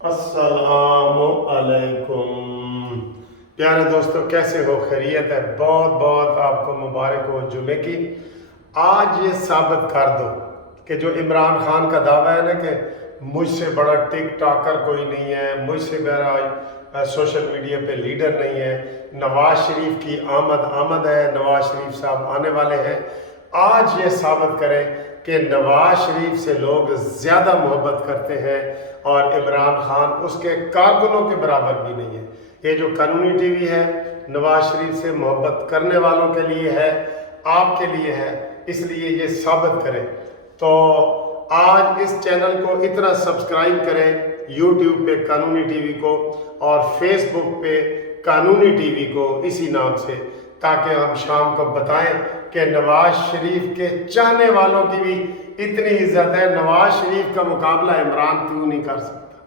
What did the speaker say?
अस्सलामु अलैकुम। प्यारे दोस्तों, कैसे हो? खैरियत है? बहुत बहुत आपको मुबारक हो जुमे की। आज ये साबित कर दो कि जो इमरान खान का दावा है ना कि मुझसे बड़ा टिक टॉकर कोई नहीं है, मुझसे बड़ा सोशल मीडिया पे लीडर नहीं है। नवाज शरीफ की आमद है, नवाज शरीफ साहब आने वाले हैं। आज ये साबित करें कि नवाज शरीफ से लोग ज़्यादा मोहब्बत करते हैं और इमरान खान उसके कारकुनों के बराबर भी नहीं है। ये जो कानूनी टीवी है, नवाज शरीफ से मोहब्बत करने वालों के लिए है, आपके लिए है, इसलिए ये साबित करें। तो आज इस चैनल को इतना सब्सक्राइब करें, यूट्यूब पे कानूनी टीवी को और फेसबुक पे कानूनी टीवी को इसी नाम से, ताकि हम शाम को बताएं कि नवाज शरीफ के चाहने वालों की भी इतनी इज्जत है। नवाज शरीफ का मुकाबला इमरान क्यों नहीं कर सकता।